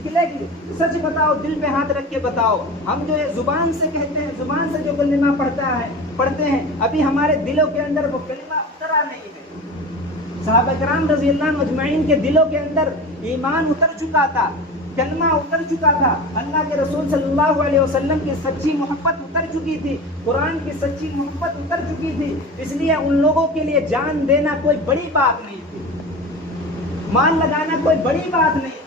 نکلے گی سچ بتاؤ, دل پہ ہاتھ رکھ کے بتاؤ. ہم جو یہ زبان سے کہتے ہیں, زبان سے جو کلمہ پڑھتے ہیں, ابھی ہمارے دلوں کے اندر وہ کلمہ اترا نہیں ہے. صحابہ کرام رضی اللہ عنہ اجمعین کے دلوں کے اندر ایمان اتر چکا تھا, کلمہ اتر چکا تھا, اللہ کے رسول صلی اللہ علیہ وسلم کی سچی محبت اتر چکی تھی, قرآن کی سچی محبت اتر چکی تھی. اس لیے ان لوگوں کے لیے جان دینا کوئی بڑی بات نہیں تھی, مان لگانا کوئی بڑی بات نہیں تھی.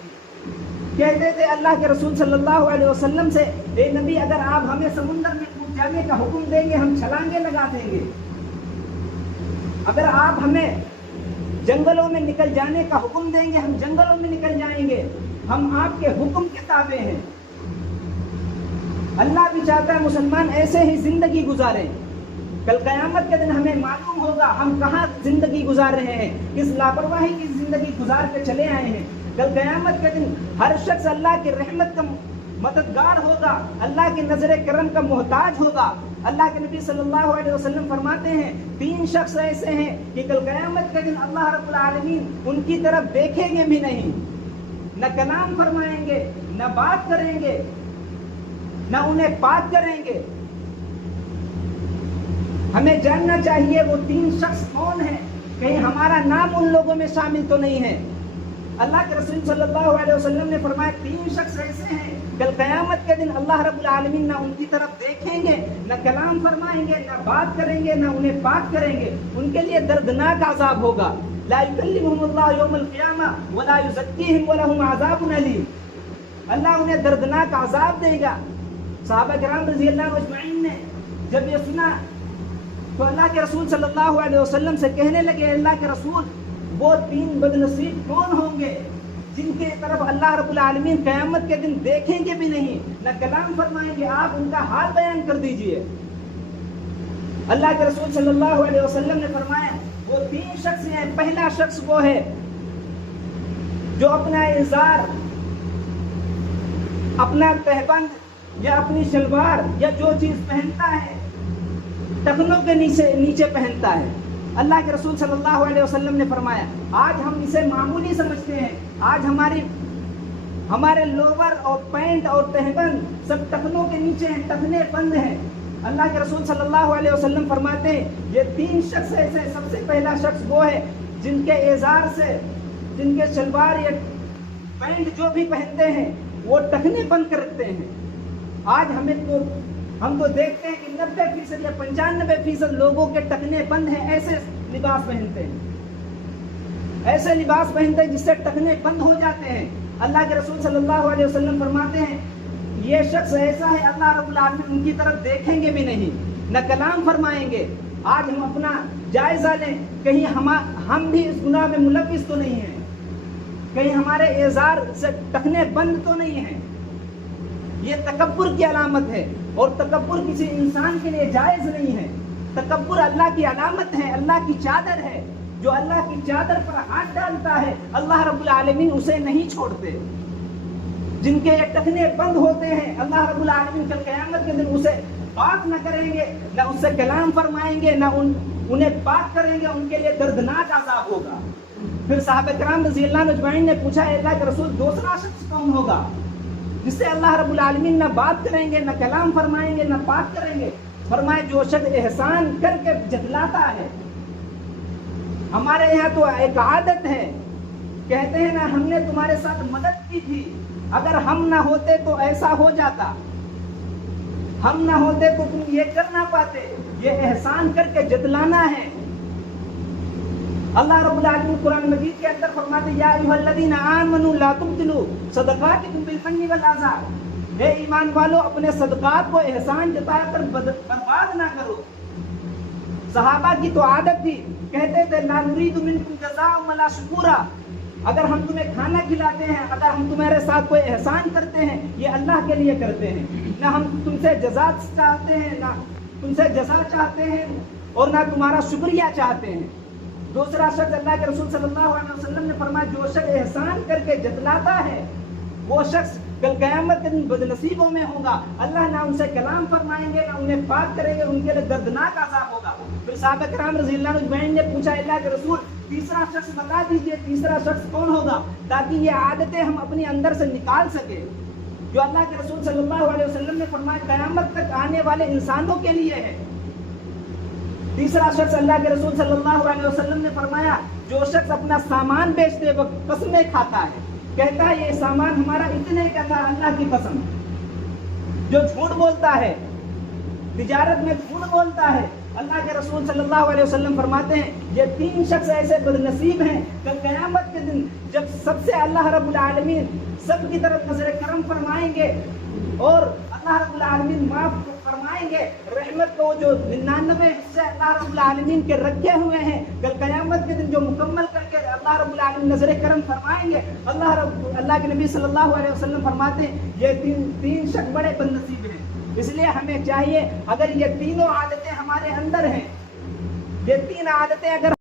کہتے تھے اللہ کے رسول صلی اللہ علیہ وسلم سے, اے نبی اگر آپ ہمیں سمندر میں کود جانے کا حکم دیں گے ہم چھلانگیں لگا دیں گے, اگر آپ ہمیں جنگلوں میں نکل جانے کا حکم دیں گے ہم جنگلوں میں نکل جائیں گے, ہم آپ کے حکم کے تابع ہیں. اللہ بھی چاہتا ہے مسلمان ایسے ہی زندگی گزاریں. کل قیامت کے دن ہمیں معلوم ہوگا ہم کہاں زندگی گزار رہے ہیں, کس لاپرواہی کی زندگی گزار کے چلے آئے ہیں. کل قیامت کے دن ہر شخص اللہ کی رحمت کا مددگار ہوگا, اللہ کی نظر کرم کا محتاج ہوگا. اللہ کے نبی صلی اللہ علیہ وسلم فرماتے ہیں 3 شخص ایسے ہیں کہ کل قیامت کے دن اللہ رب العالمین ان کی طرف دیکھیں گے بھی نہیں, نہ کلام فرمائیں گے, نہ بات کریں گے, نہ انہیں پاک کریں گے. ہمیں جاننا چاہیے وہ 3 شخص کون ہیں, کہیں ہمارا نام ان لوگوں میں شامل تو نہیں ہے. اللہ کے رسول صلی اللہ علیہ وسلم نے فرمایا 3 شخص ایسے ہیں کل قیامت کے دن اللہ رب العالمین نہ ان کی طرف دیکھیں گے, نہ کلام فرمائیں گے, نہ بات کریں گے, نہ انہیں پاک کریں گے. ان کے لیے دردناک عذاب ہوگا. لا یکلمہم اللہ یوم القیامہ ولا یزکیہم ولہم عذاب علیم. اللہ انہیں دردناک عذاب دے گا. صحابہ کرام رضی اللہ عنہ اجمعین نے جب یہ سنا تو اللہ کے رسول صلی اللہ علیہ وسلم سے کہنے لگے, اللہ کے رسول وہ 3 بدنصیب کون ہوں گے جن کے طرف اللہ رب العالمین قیامت کے دن دیکھیں گے بھی نہیں, نہ کلام فرمائیں گے, آپ ان کا حال بیان کر دیجئے. اللہ کے رسول صلی اللہ علیہ وسلم نے فرمایا وہ 3 شخص ہیں. پہلا شخص وہ ہے جو اپنا ازار, اپنا تہبند یا اپنی شلوار یا جو چیز پہنتا ہے ٹخنوں کے نیچے پہنتا ہے. اللہ کے رسول صلی اللہ علیہ وسلم نے فرمایا آج ہم اسے معمولی سمجھتے ہیں, آج ہمارے لوور اور پینٹ اور تہبند سب ٹخنوں کے نیچے ہیں, ٹخنے بند ہیں. اللہ کے رسول صلی اللہ علیہ وسلم فرماتے ہیں یہ 3 شخص ایسے. سب سے پہلا شخص وہ ہے جن کے ازار سے, جن کے شلوار یا پینٹ جو بھی پہنتے ہیں وہ ٹخنے بند کر رکھتے ہیں. آج ہم تو دیکھتے ہیں کہ 90% یا 95% لوگوں کے ٹخنے بند ہیں, ایسے لباس پہنتے ہیں, ایسے لباس پہنتے ہیں جس سے ٹخنے بند ہو جاتے ہیں. اللہ کے رسول صلی اللہ علیہ وسلم فرماتے ہیں یہ شخص ایسا ہے اللہ رب العالمین ان کی طرف دیکھیں گے بھی نہیں, نہ کلام فرمائیں گے. آج ہم اپنا جائزہ لیں, کہیں ہم بھی اس گناہ میں ملوث تو نہیں ہیں, کہیں ہمارے ازار سے ٹخنے بند تو نہیں ہیں. یہ تکبر کی علامت ہے, اور تکبر کسی انسان کے لیے جائز نہیں ہے. تکبر اللہ کی علامت ہے, اللہ کی چادر ہے. جو اللہ کی چادر پر ہاتھ ڈالتا ہے اللہ رب العالمین اسے نہیں چھوڑتے. جن کے یہ ٹخنے بند ہوتے ہیں اللہ رب العالمین کل قیامت کے دن اسے بات نہ کریں گے, نہ اس سے کلام فرمائیں گے, نہ انہیں بات کریں گے. ان کے لیے دردناک عذاب ہوگا. پھر صحابہ کرام رضی اللہ عنہ اجمعین نے پوچھا اللہ کے رسول دوسرا شخص کون ہوگا جس سے اللہ رب العالمین نہ بات کریں گے, نہ کلام فرمائیں گے, نہ بات کریں گے؟ فرمائے جو شخص احسان کر کے جتلاتا ہے. ہمارے یہاں تو ایک عادت ہے, کہتے ہیں نا ہم نے تمہارے ساتھ مدد کی تھی, اگر ہم نہ ہوتے تو ایسا ہو جاتا, ہم نہ ہوتے تو تم یہ کر نہ پاتے. یہ احسان کر کے جتلانا ہے. اللہ رب العالمین قرآن مجید کے اندر فرماتے یا ایھا الذین آمنوا لا تبطلوا صدقاتکم بالمن والعذا. اے ایمان والو اپنے صدقات کو احسان جتا کر برباد نہ کرو. صحابہ کی تو عادت تھی, کہتے تھے لا نرید منکم جزاء ولا شکورا. اگر ہم تمہیں کھانا کھلاتے ہیں, اگر ہم تمہارے ساتھ کوئی احسان کرتے ہیں یہ اللہ کے لیے کرتے ہیں, نہ ہم تم سے جزا چاہتے ہیں, نہ تم سے جزا چاہتے ہیں, اور نہ تمہارا شکریہ چاہتے ہیں. دوسرا شخص اللہ کے رسول صلی اللہ علیہ وسلم نے فرمایا جو شخص احسان کر کے جتلاتا ہے وہ شخص کل قیامت کے دن بدنصیبوں میں ہوگا. اللہ نہ ان سے کلام فرمائیں گے نہ انہیں پاک کریں گے, ان کے لیے دردناک عذاب ہوگا. پھر صحابہ کرام رضی اللہ عنہ اجمعین نے پوچھا اللہ کے رسول تیسرا شخص بتا دیجئے, تیسرا شخص کون ہوگا تاکہ یہ عادتیں ہم اپنے اندر سے نکال سکیں جو اللہ کے رسول صلی اللہ علیہ وسلم نے فرمایا قیامت تک آنے والے انسانوں کے لیے ہے. تیسرا شخص اللہ کے رسول صلی اللہ علیہ وسلم نے فرمایا جو شخص اپنا سامان بیچتے وقت قسمیں کھاتا ہے, کہتا ہے یہ سامان ہمارا اتنے کا تھا اللہ کی قسم. جو جھوٹ بولتا ہے, تجارت میں جھوٹ بولتا ہے, اللہ کے رسول صلی اللہ علیہ وسلم فرماتے ہیں یہ تین شخص ایسے بدنصیب ہیں کل قیامت کے دن جب سب سے اللہ رب العالمین سب کی طرف نظر کرم فرمائیں گے اور اللہ رب العالمین معاف فرمائیں گے. رحمت کو جو 99 حصے اللہ رب العالمین کے رکھے ہوئے ہیں کل قیامت کے دن جو مکمل کر کے اللہ رب العالمین نظر کرم فرمائیں گے. اللہ کے نبی صلی اللہ علیہ وسلم فرماتے ہیں یہ تین شخص بڑے بدنصیب ہیں. اس لیے ہمیں چاہیے اگر یہ تینوں عادتیں ہمارے اندر ہیں, یہ تین عادتیں اگر